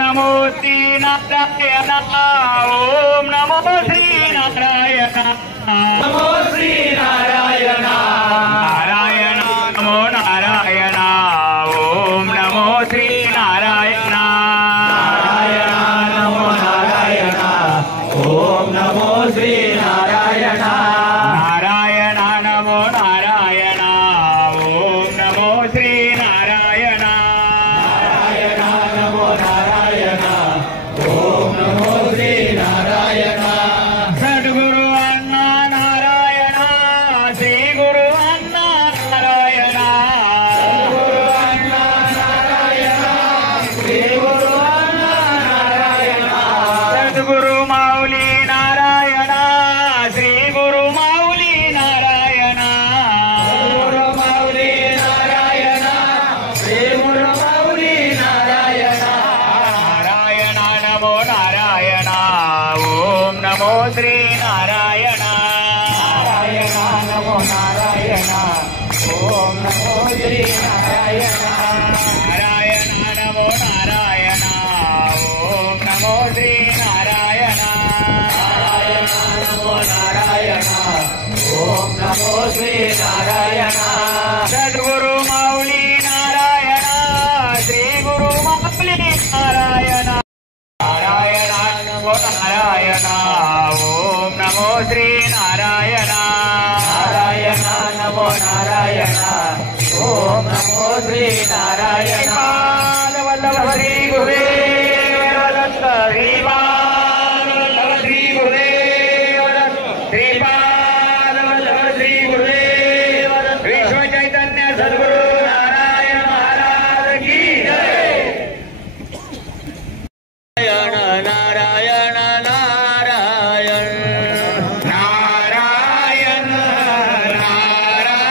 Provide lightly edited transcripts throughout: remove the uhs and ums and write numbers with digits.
नमो श्री नारायण ओम नमो श्री नारायण नमो श्री नारायण नारायण नमो नारायण ओम नमो श्री नारायण नारायण नमो नारायण ओम नमो श्री नारायण नारायण नमो नारायण ओम नमो श्री नारायण नारायण नमो नारायण ओम नमो श्री नारायण सद्गुरु अन्ना नारायण श्री गुरु अन्ना नारायण सद्गुरु अन्ना नारायण श्री गुरु अन्ना नारायण सद्गुरु माऊली नारायण श्री गुरु माऊली नारायण गुरु माऊली नारायण श्री गुरु माऊली नारायण नारायण नमो नारायण ओम नमो श्री नारायण नारायण नमो नारायण ओम नमो श्री नारायण नारायण नमो नारायण ओम नमो श्री नारायण नारायण नमो नारायण ओम नमो श्री नारायण सद्गुरु माऊली नारायण श्री गुरु माऊली नारायण नारायण नमो नारायण ओम नमो श्री नारायण नारायण नमो नारायण ओम नमो श्री नारायण वल्लभ श्री गुरुदेव दत्त श्रीपाद वल्लभ श्री गुरुदेव दत्त श्रीपाद वल्लभ श्री गुरुदेव दत्त विश्व चैतन्य सद्गुरु नारायण महाराज की जय नारायण नारायण नारायण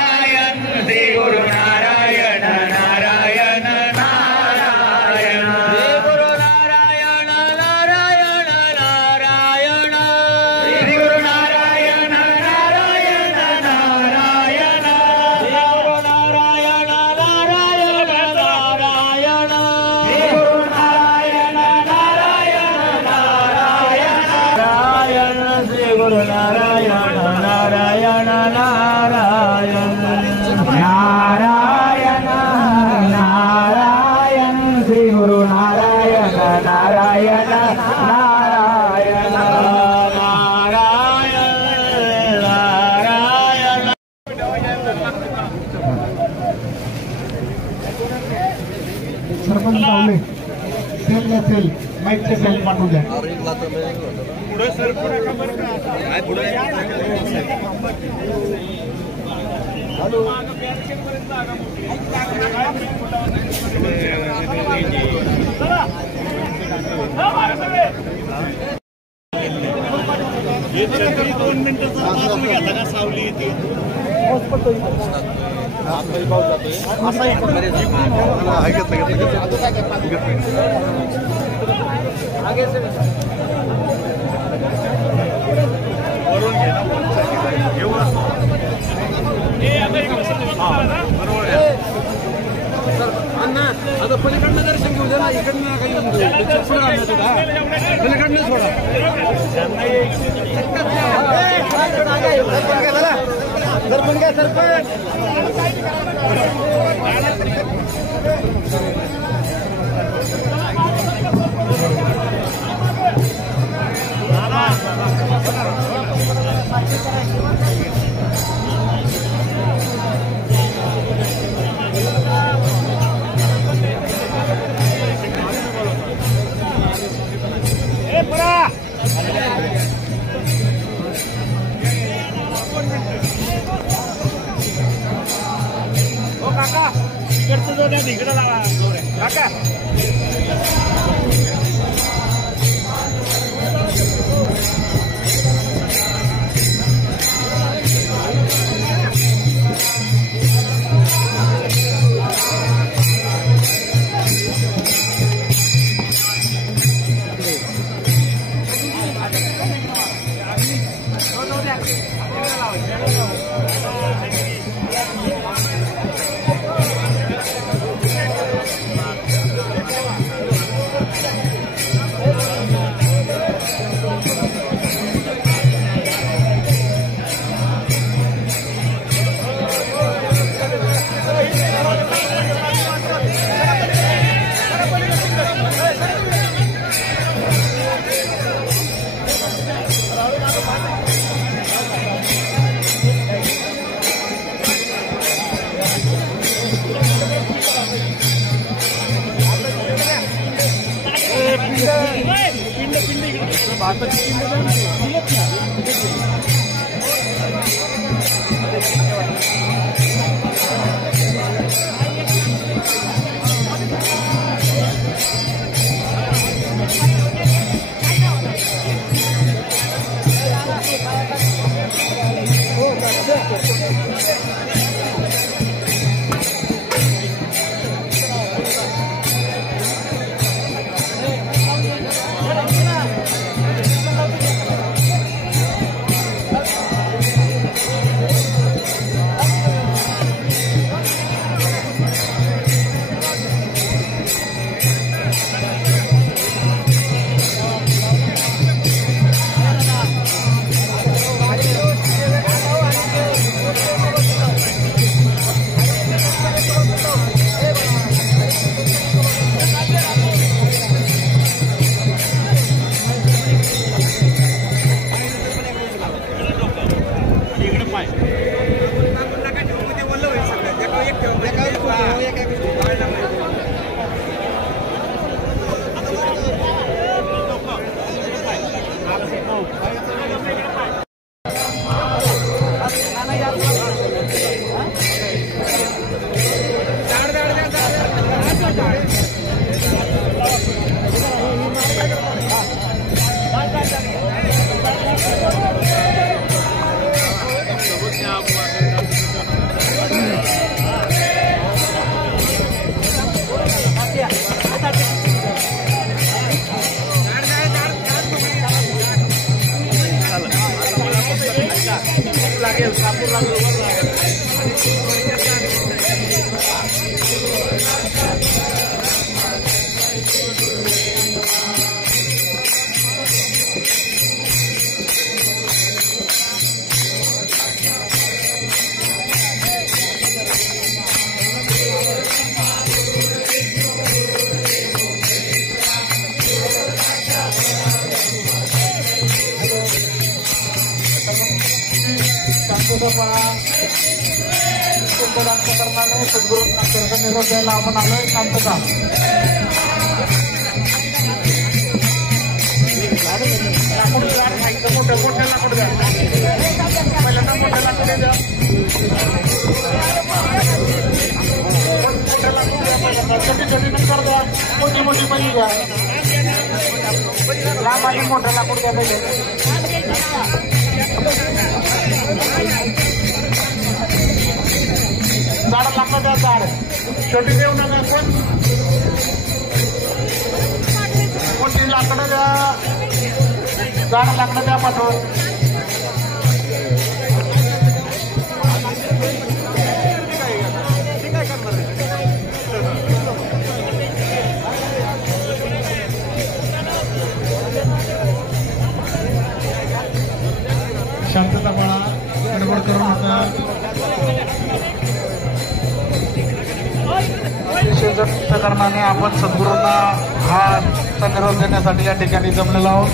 नारायण श्री गुरु नारायण नारायण नारायण श्री गुरु नारायण नारायण नारायण श्री गुरु नारायण नारायण नारायण श्री गुरु नारायण नारायण नारायण श्री गुरु नारायण नारायण नारायण नारायण श्री गुरु नारायण नारायण नारायण नारायण नारायण श्री गुरु नारायण नारायण नारायण नारायण नारायण सरपंच लावले सेल नसेल माईकचे सेल पाठवू द्या. आता पलीकडनं दर्शन घेऊ दे ना, इकडनं काही पलीकडनं सोडा. सरपंच काय सरपंच काका इकडचं जो द्या इकडे लावा काका. निरोप द्यायला आपण आलोय. शांतता. मोठ्या लाकूड द्या. पहिल्यांदा मोठ्या लाकूड द्या. छोटी छोटी नंतर द्या. मोठी मोठी पहिली द्या. लांब आणि मोठं लाकूड द्या पहिले. झाड लाकडं द्या. झाड छोटी देऊ नका. कोण मोठी लाकडं द्या. झाड लाकडं द्या पाठवून. शांतता बाळा. गडबड करू नका. प्रकरणाने आपण सद्गुरूंना हा निरोप देण्यासाठी या ठिकाणी जमलेलो आहोत.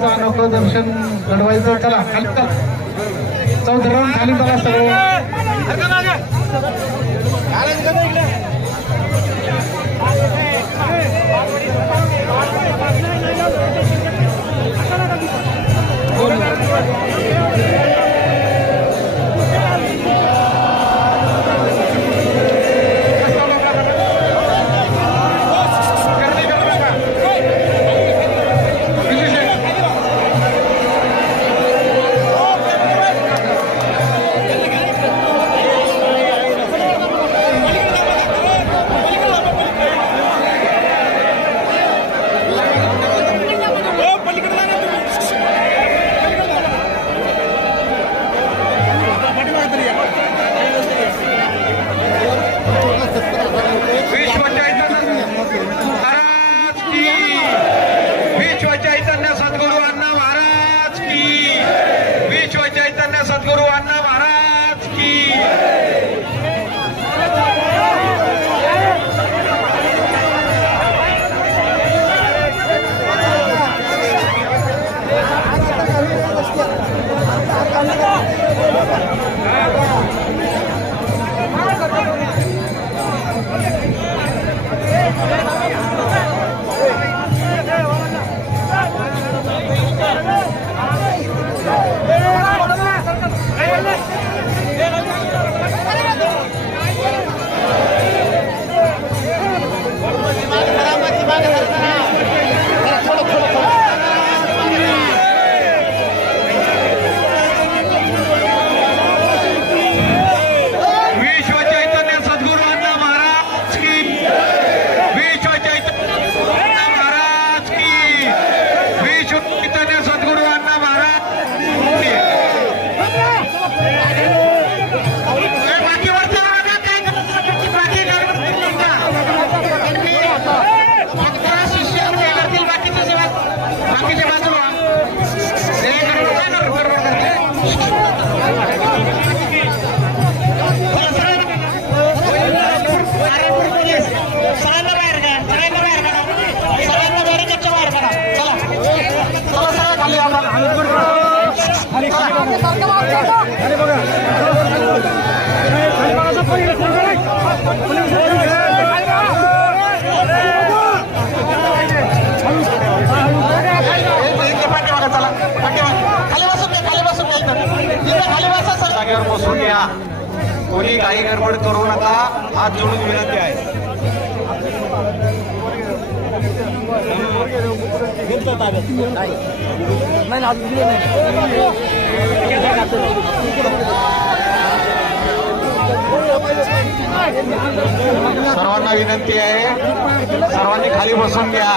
महाराजांचं अनोखं दर्शन घडवायचं. चला खाली चौथं राऊंड खाली बघा सगळे. जागेवर बसून घ्या. कोणी काही गडबड करू नका. हात जोडून विनंती आहे. सर्वांना विनंती आहे, सर्वांनी खाली बसून घ्या.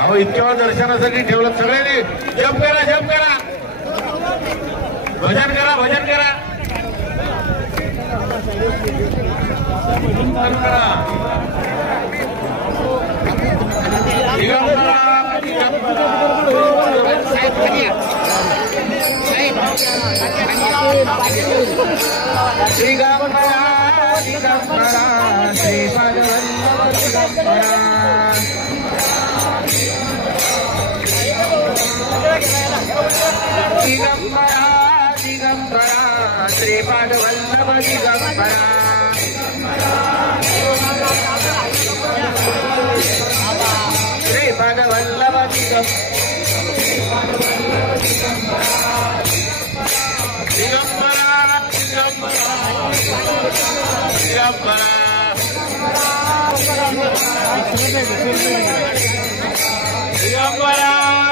अहो इतक्या वेळ दर्शनासाठी ठेवलं. सगळ्यांनी जप करा, जप करा, भजन करा, भजन करा. दिगंबरा श्रीपाद वल्लभ दिगंबरा श्रीपाद वल्लभ दिगंबरा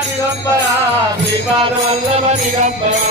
दिगंबरा श्रीपाद वल्लभ दिगंबरा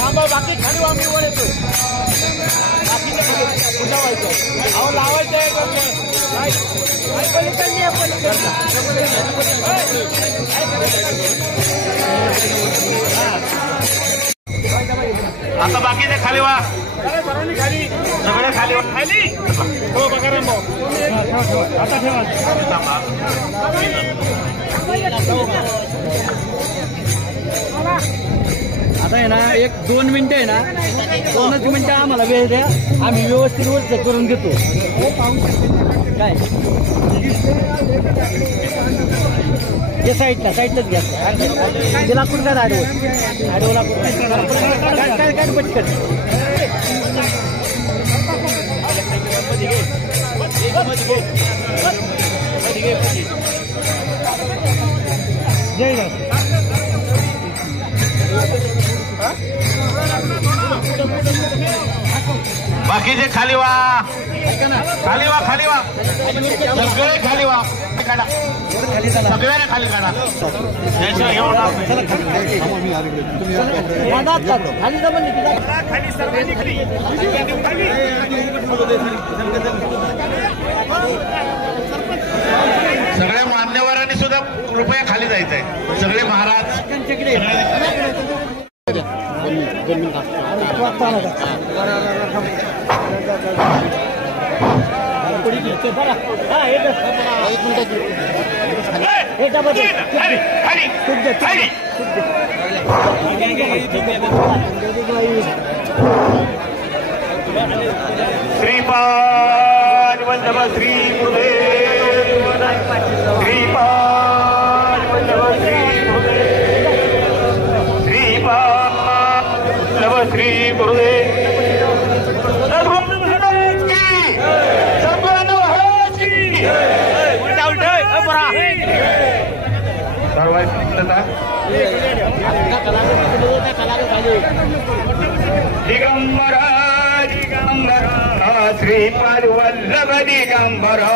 थांबा बाकी खाली आम्ही वर येतो आता बाकीचे खाली वा सर्वांनी खाली सगळे खाली वा खाली हो बघा रामभाऊ आता ठेवा आता आहे ना 1-2 मिनिटं आहे ना 2च मिनिटं आम्हाला वेळ द्या आम्ही व्यवस्थित वरच करून देतो काय हे साईडलाच घ्या ते लाकूड काय आडवं लाकूड काय पटकन जय बाकीचे खाली वा खाली वा खाली वा सगळे खाली वा काढा सगळ्याने खाली काढा खाली सर्वांनी सगळ्या मान्यवरांनी सुद्धा कृपया खाली जायचंय सगळे महाराज श्रीपाद वल्लभ श्री गुरुदेव श्रीपाद वल्लभ श्री गुरुदेव श्रीपाद वल्लभ श्री गुरुदेव दिगंबरा दिगंबरा श्रीपाद वल्लभ दिगंबरा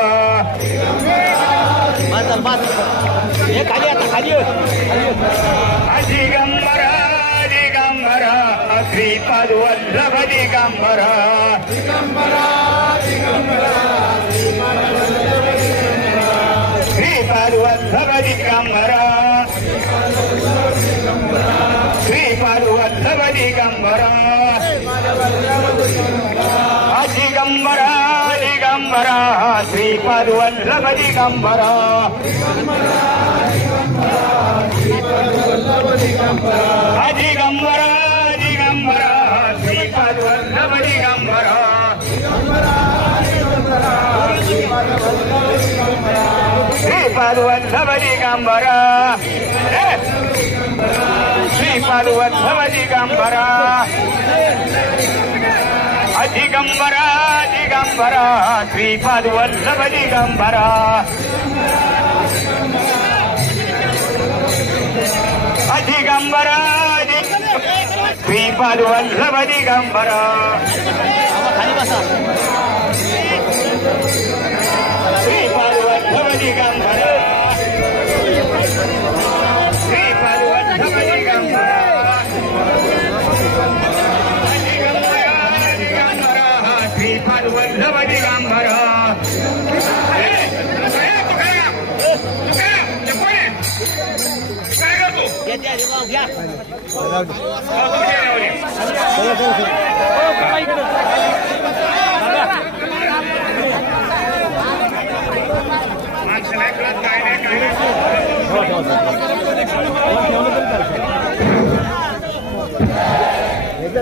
दिगंबरा दिगंबरा श्रीपाद वल्लभ दिगंबरा श्रीपाद वल्लभ दिगंबरा श्रीपाद वल्लभ दिगंबरा दिगंबरा दिगंबरा श्रीपाद वल्लभ दिगंबरा दिगंबरा दिगंबरा श्रीपाद वल्लभ दिगंबरा श्रीपाद वल्लभ दिगंबरा श्रीपाद वल्लभ दिगंबरा दिगंबरा दिगंबरा श्रीपाद वल्लभ दिगंबरा दिगंबरा श्रीपाद वल्लभ दिगंबरा श्रीपाद वल्लभ दिगंबरा श्रीपाद वल्लभ दिगंबरा श्रीपाद वल्लभ दिगंबरा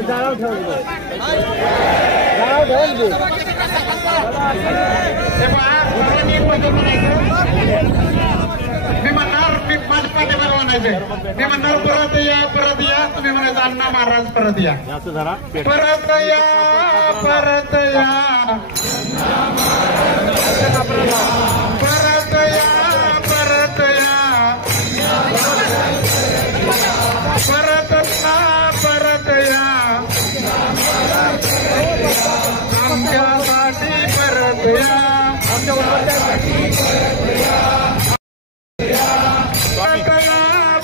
जाळाव मी म्हणणार मी माझ्या पाठीवर म्हणायचे मी म्हणणार परत या तुम्ही म्हणायचं अण्णा महाराज परत या परत या परत या परत या परत या परत ना परत या आमच्यासाठी परत या परत या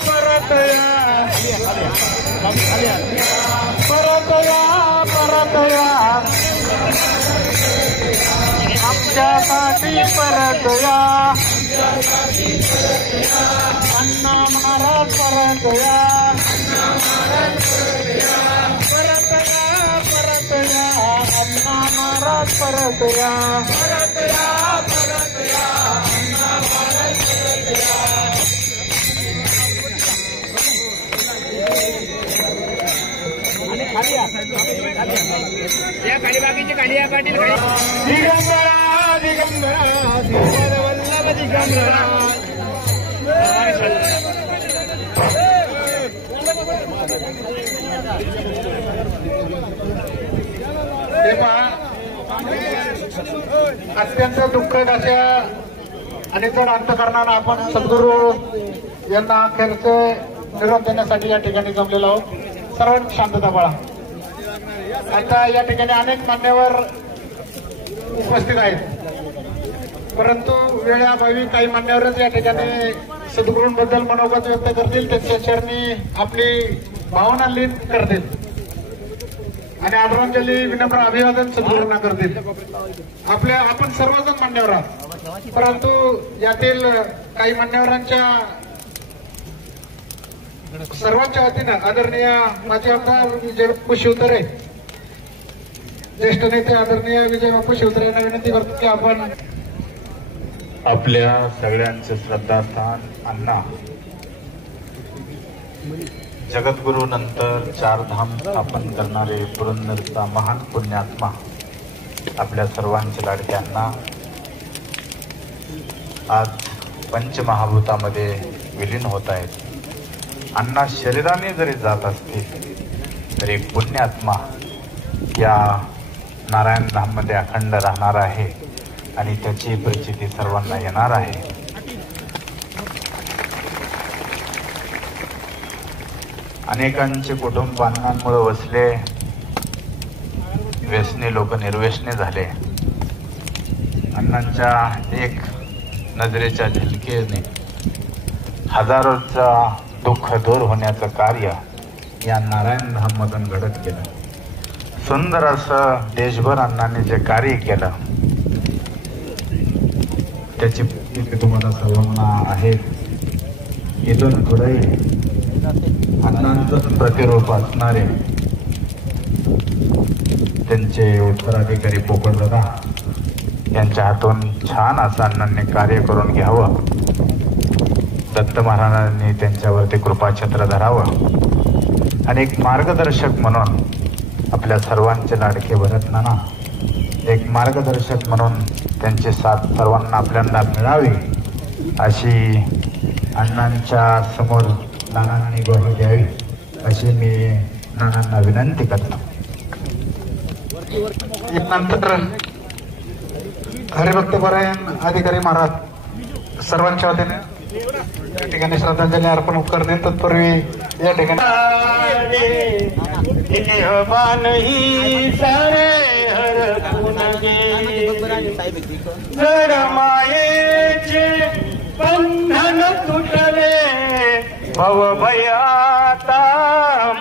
परत या परत या परत या आमच्यासाठी परत या अण्णा महाराज परत या परत या परत या अण्णा महाराज परत या परत या परत या अण्णा महाराज परत या या खाली बाकीचे खाली या पाटील दिगंबरा दिगंबरा वल्लभ दिगंबरा अत्यंत दुःखद अशा अनेक अंतकरणानं आपण सद्गुरू यांना अखेरचे निरोप देण्यासाठी या ठिकाणी जमलेलो आहोत. सर्वांनी शांतता बाळा. आता या ठिकाणी अनेक मान्यवर उपस्थित आहेत, परंतु वेळेअभावी काही मान्यवरच या ठिकाणी सद्गुरूंबद्दल मनोगत व्यक्त करतील, त्यांच्या चरणी आपली भावना लीन करतील आणि आदरांजली विनम्र अभिवादन सद्गुरूंना करतील. आपण सर्वजण मान्यवर आहात, परंतु यातील काही मान्यवरांच्या सर्वांच्या वतीनं आदरणीय माजी आमदार विजय बापू शिवतरे, ज्येष्ठ नेते आदरणीय विजय बापू शिवतरे यांना विनंती करतो की आपण आपल्या सगळ्यांचे श्रद्धास्थान अण्णा जगद्गुरु नंतर 4 धाम स्थापन करणारे पुरंदरचा महान पुण्यात्मा आपल्या सर्वांचे लाडके अण्णा आज पंचमहाभूतामध्ये विलीन होत आहेत. अण्णा शरीराने जरी जात असतील तरी एक पुण्यात्मा या नारायण धाममध्ये अखंड राहणार आहे आणि त्याची परिस्थिती सर्वांना येणार आहे. अनेकांचे कुटुंब अण्णांमुळे वसले, व्यसनी लोक निर्व्यसनी झाले. अण्णांच्या एक नजरेच्या झलकेने हजारोचा दुःख दूर होण्याचं कार्य या नारायण धाममधून घडत गेलं. सुंदर असं देशभर अण्णांनी जे कार्य केलं त्याची तुम्हाला सर्वांना आहे. इथून पुढे अण्णांचं प्रतिरूप असणारे त्यांचे उत्तराधिकारी पोपटदादा यांच्या हातून छान असं अण्णांनी कार्य करून घ्यावं. दत्त महाराजांनी त्यांच्यावरती कृपाछत्र धरावं आणि एक मार्गदर्शक म्हणून आपल्या सर्वांचे लाडके भरत नाना एक मार्गदर्शक म्हणून त्यांची साथ सर्वांना आपल्याला मिळावी अशी अण्णांच्या समोर नानांनी ग्वाही द्यावी अशी मी नानांना विनंती करतो. नंतर हरिभक्तपरायण अधिकारी महाराज सर्वांच्या वतीने या ठिकाणी श्रद्धांजली अर्पण करणे. तत्पूर्वी या ठिकाणी मायेचे बंधन तुटले भवभयाता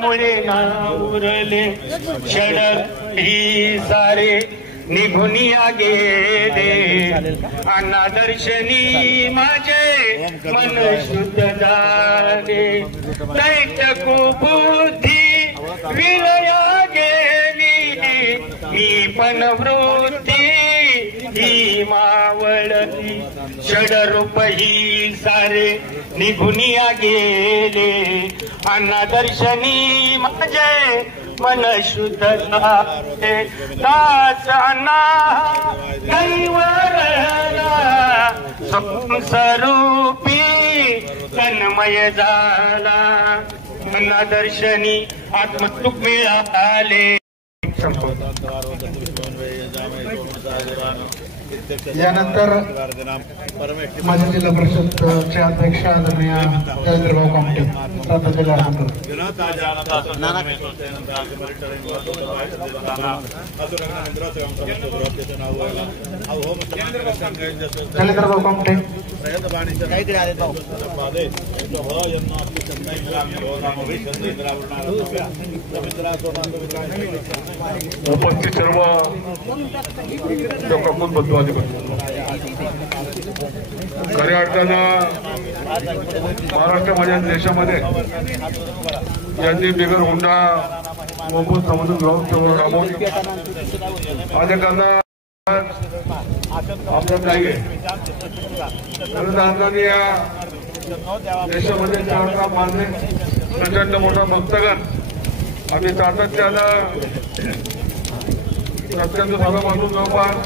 मुळे ना उरले षड ही सारे निघुनिया गेले अण्णा दर्शनी माझे मन शुद्ध झाले दैत्य कुबुद्धी विलया गेली मी पण वृत्ती ही मावळली षडरूप ही सारे निघुनिया गेले अण्णा दर्शनी माझे मन शुद्ध झाले दासांना कैवळला स्वरूपी तन्मय झाला मन दर्शनी आत्मतुक मिळाले. यानंतर माझ्या जिल्हा परिषदचे अध्यक्ष आदरणीय जयेंद्रभाऊ कामटे श्रद्धांजली अर्पण करतो. जयेंद्रभाऊ कामटे उपस्थित सर्व लोकांकडून बंधुवादी खऱ्या अर्थानं महाराष्ट्रामध्ये देशामध्ये यांनी बिगर हुंडा मोफत समुद्र राबवली अनेकांना आपलं नाही आहे. या देशामध्ये चारता मानणे प्रचंड मोठा भक्तगण आम्ही सातत्यानं अत्यंत साधापासून जवळपास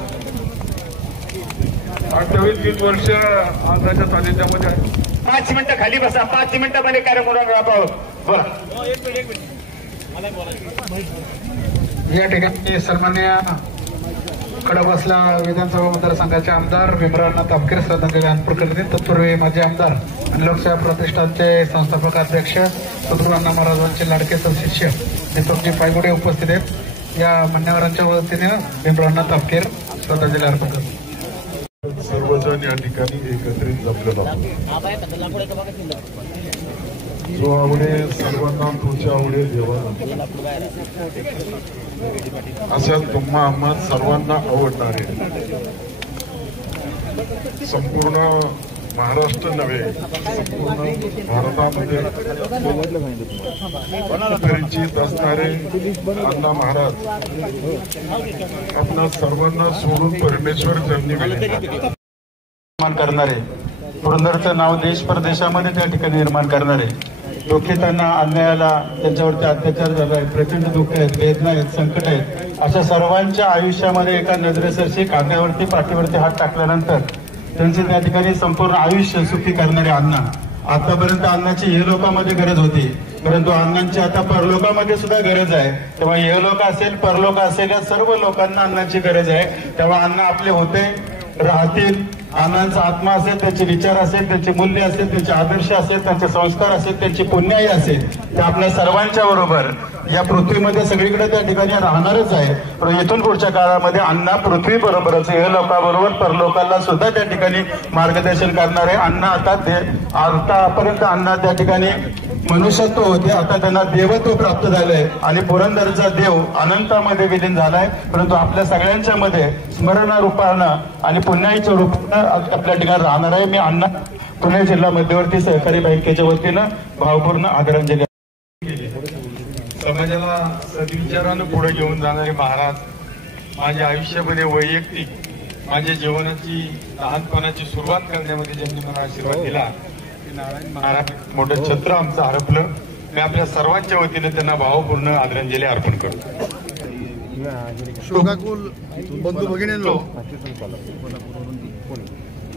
28-20 वर्ष आमच्या सानिध्यामध्ये आहे. 5 मिनिटं खाली बसा. 5 मिनिटांमध्ये कार्यक्रम राबवावं. बोला. या ठिकाणी सन्माननीय खडकवासला विधानसभा मतदारसंघाचे आमदार भीमरावनाथ तापकीर श्रद्धांजली अर्पण करतील. तत्पूर्वी माजी आमदार आणि लोकसेवा प्रतिष्ठानचे संस्थापक अध्यक्ष सद्गुरू अण्णा महाराजांचे लाडके शिष्य दीपकजी पायगुडे उपस्थित आहेत. या मान्यवरांच्या वतीने भीमरावनाथ तापकीर श्रद्धांजली अर्पण करतील. सर्वजण या ठिकाणी एकत्रित जमलेलो जो आवडे सर्वांना तुझ्या आवडे देवा अशा तुम्हा आम्हा सर्वांना आवडणारे संपूर्ण महाराष्ट्र नव्हे संपूर्ण भारतामध्ये परिचित असणारे अण्णा महाराज आपणा सर्वांना सोडून परमेश्वर चरणी निर्माण करणारे पुरंदरचं नाव देश परदेशामध्ये त्या ठिकाणी निर्माण करणारे दुःखितांना अन्यायाला त्यांच्यावरती अत्याचार झालाय प्रचंड दुःख आहेत वेदना आहेत संकट आहेत अशा सर्वांच्या आयुष्यामध्ये एका नजरेसरशी कांद्यावरती पाठीवरती हात टाकल्यानंतर त्यांचे त्या ठिकाणी संपूर्ण आयुष्य सुखी करणारे अण्णा. आतापर्यंत अण्णाची हे लोकांमध्ये गरज होती परंतु अण्णांची आता परलोकामध्ये सुद्धा गरज आहे. तेव्हा हे लोक असेल परलोक असेल या सर्व लोकांना अण्णांची गरज आहे. तेव्हा अण्णा आपले होते राहतील. अण्णांचा आत्मा असेल त्याचे विचार असेल त्याचे मूल्य असेल त्यांचे आदर्श असेल त्यांचे संस्कार असेल त्यांची पुण्याई असेल ते आपल्या सर्वांच्या बरोबर या पृथ्वीमध्ये सगळीकडे त्या ठिकाणी राहणारच आहे. पण इथून पुढच्या काळामध्ये अण्णा पृथ्वी बरोबरच हे लोकांबरोबर परलोकाला सुद्धा त्या ठिकाणी मार्गदर्शन करणारे अण्णा आतापर्यंत अण्णा त्या ठिकाणी मनुष्यत्व होते आता त्यांना देवत्व प्राप्त झालंय आणि पुरंदरचा देव अनंतामध्ये विलीन झालाय. परंतु आपल्या सगळ्यांच्या मध्ये स्मरण रूपानं आणि पुण्याईच्या रूपानं आपल्या ठिकाणी राहणार आहे. मी अण्णा पुणे जिल्हा मध्यवर्ती सहकारी बँकेच्या वतीनं भावपूर्ण आदरांजली. समाजाला सद्विचारानं पुढे घेऊन जाणारे महाराज माझ्या आयुष्यामध्ये वैयक्तिक माझ्या जीवनाची लहानपणाची सुरुवात करण्यामध्ये ज्यांनी मला आशीर्वाद दिला नारायण महाराज मोठं छत्र आमचं हरपलं. मी आपल्या सर्वांच्या वतीने त्यांना भावपूर्ण आदरांजली अर्पण करतो. शोकाकुल बंधू भगिनींनो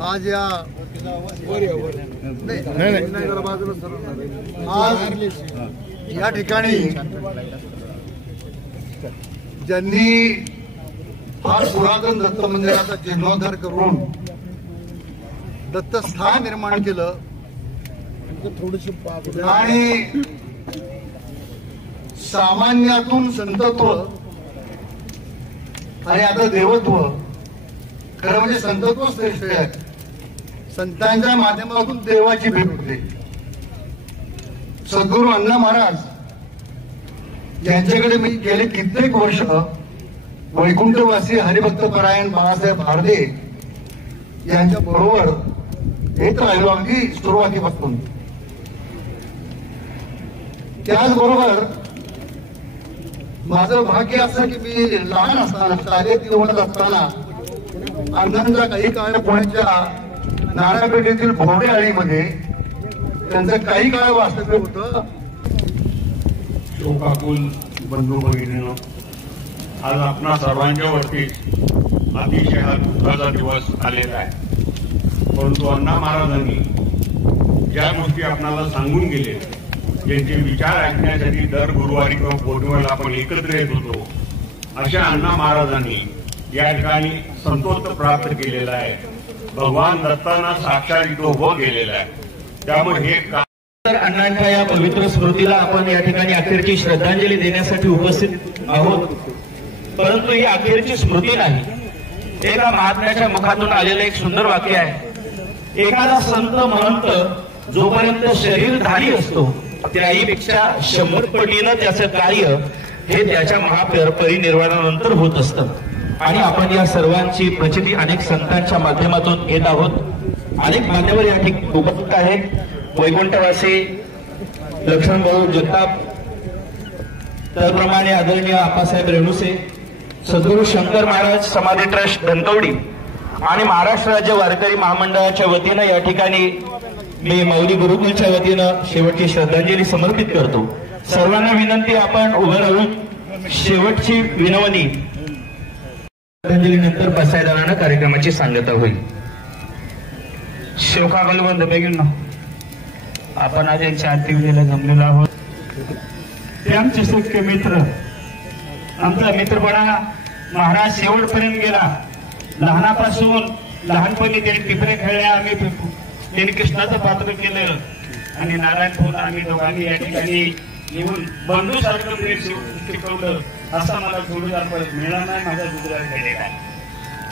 आज या ठिकाणी ज्यांनी फार पुरातन दत्त मंदिराचा जीर्णोद्धार करून दत्तस्थान निर्माण केलं आणि सामान्यातून संतत्व आणि आता देवत्व खरं म्हणजे संतत्व श्रेष्ठ आहे. संतांच्या माध्यमातून देवाची भेट होते. सद्गुरू अण्णा महाराज यांच्याकडे मी गेले कित्येक वर्ष वैकुंठवासी हरिभक्तपरायण बाळासाहेब भारदे यांच्या बरोबर येत राहिलो अगदी सुरुवातीपासून. त्याचबरोबर माझं भाग्य असं की मी लहान असताना शाळेत येऊन असताना अण्णांचा काही काळ पुण्याच्या नारायणपेठेतील भोवडे आळीमध्ये त्यांचं काही काळ वास्तव्य होतं. शोकाकुल बंधू भगिनींनो, आज आपणा सर्वांच्या वरती अतिशय हा दुःखाचा दिवस आलेला आहे. परंतु अण्णा महाराजांनी ज्या गोष्टी आपणाला सांगून गेले, ज्यांचे विचार ऐकण्यासाठी दर गुरुवारी किंवा पौर्णिमेला आपण एकत्र येत होतो, अशा अण्णा महाराजांनी या ठिकाणी संतोष प्राप्त केलेला आहे. भगवान दत्तांना साक्षात इथं उभं केलेलं आहे. त्यामुळे हे तर अण्णांच्या या पवित्र स्मृतीला आपण या ठिकाणी अखेरची श्रद्धांजली देण्यासाठी उपस्थित आहोत. परंतु ही अखेरची स्मृती नाही. एका महात्म्याच्या मुखातून आलेलं एक सुंदर वाक्य आहे. एखादा संत महंत जोपर्यंत शरीरधारी असतो त्याहीपेक्षा 100 पटीनं त्याचं कार्य हे त्याच्या महापरिनिर्वाणानंतर होत असतं. आणि आपण या सर्वांची प्रचिती अनेक संतांच्या माध्यमातून घेत आहोत. अनेक मान्यवर या ठिकाणी उपस्थित आहेत. वैकुंठवासी लक्ष्मणभाऊ जगताप, त्याप्रमाणे आदरणीय आप्पासाहेब रेणुसे, सद्गुरू शंकर महाराज समाधी ट्रस्ट धनकवडी आणि महाराष्ट्र राज्य वारकरी महामंडळाच्या वतीनं या ठिकाणी मी माऊली गुरुकुलच्या वतीनं शेवटची श्रद्धांजली समर्पित करतो. सर्वांना विनंती, आपण उभं राहून शेवटची विनवणी श्रद्धांजलीनंतर बसायदारांना कार्यक्रमाची सांगता होईल. शोकागल बंद बेगीन आपण आज यांच्या अंत्यविधीला जमलेलो आहोत. ते आमचे सख्खे मित्र, आमचा मित्रपणा महाराज शेवटपर्यंत गेला. लहानापासून लहानपणी त्यांनी टिपरे खेळल्या, आम्ही त्यांनी कृष्णाचं पात्र केलं आणि नारायणपूर आम्ही दोघांनी या ठिकाणी येऊन बंधूसारखं प्रेम शिकवलं. असा मला जोडीदार परत मिळाला नाही. माझा जोडीदार केलेला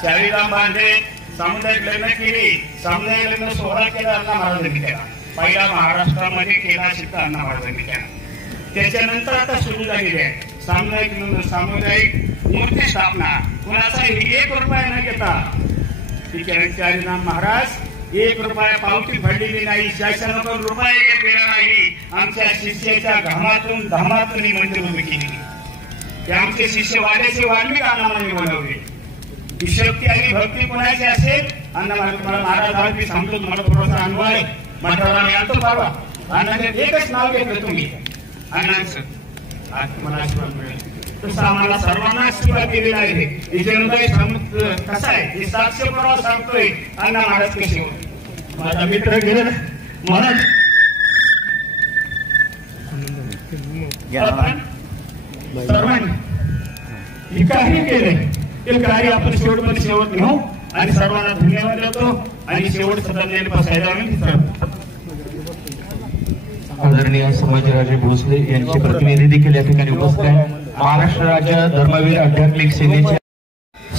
चाळीराम बांधे सामुदायिक लग्न केली. सामुदायिक लग्न सोहळा केला अण्णा महाराजांनी केला. पहिला महाराष्ट्रामध्ये केला शिकता अण्णा महाराजांनी केला. त्याच्यानंतर आता सुरू झालेली आहे सामुदायिक लग्न, सामुदायिक मूर्ती स्थापना. कुणाचा 1 रुपया न घेता चाळीराम महाराज 1 रुपया पावती भरलेली नाही. शासनाकडून रुपया गेला नाही. आमच्या शिष्याच्या घामातून धामातून ही मंदिर उभी केली. ते आमचे शिष्य वाड्याचे वाल्मिक अण्णांनी बनवले. ही शक्ती आणि भक्ती कोणाची असेल अण्णा मला महाराज मी सांगतो, तुम्हाला थोडासा अनुभव आहे. मठावर आम्ही आणतो परवा. अण्णाने एकच नाव घेतलं तुम्ही अण्णांचं, आज तुम्हाला आशीर्वाद मिळेल. तसं आम्हाला सर्वांना आशीर्वाद दिलेला आहे. याच्यानंतर कसं आहे हे साक्ष पुरावा सांगतोय अण्णा महाराज कसे होते. माझा मित्र गेले म्हणून सर्वांनी हे काही केले ते कार्य आपण शेवटमध्ये शेवट घेऊ आणि सर्वांना धन्यवाद देतो आणि शेवट सदन बसायला. आदरणीय संभाजीराजे भोसले यांचे प्रतिनिधी देखील या ठिकाणी उपस्थित आहेत. महाराष्ट्र राज्य धर्मवीर आध्यात्मिक सेनेचे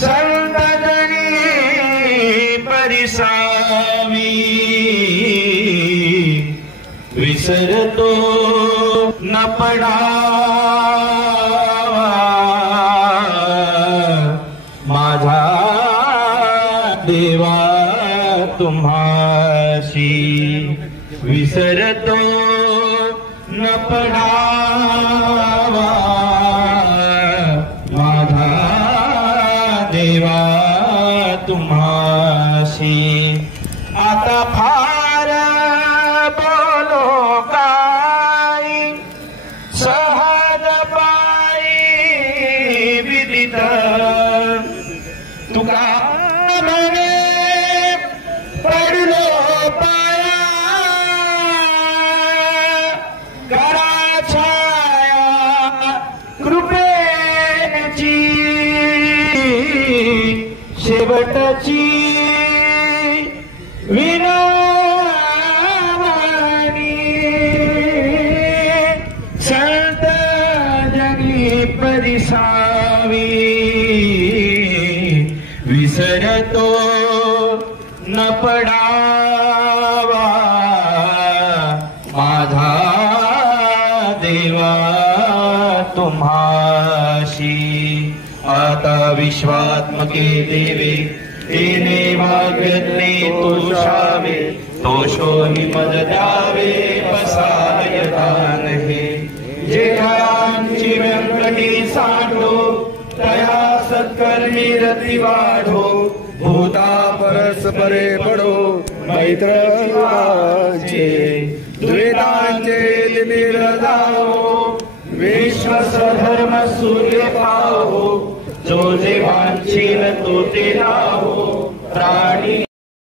संतांनी परिसावी विसरतो न पडावा माझा देवा तुम्हाशी विसरतो न पडावा माझा देवा तुम्हाशी. आता फार बोलो काय सहज पायी विदित तुका म्हणे पडलो पाया करा छाया कृपेची शेवटची विनवणी संत जगी परिसावी विसरतो न पडावा माझा देवा तुम्हाशी. आता विश्वात्मके देवे तेने भाग्यज्ञे तोषावे तोषोहि मद द्यावे पसायदान हे. जे घरांची व्यंकटी साठो तया सत्कर्मी रती वाढो भूता परस्परे पडो मैत्र द्वेतांचे लिमिर जावो विश्व धर्म सूर्य पाहो, जो जे वांछील तो ते लाहो, प्राणी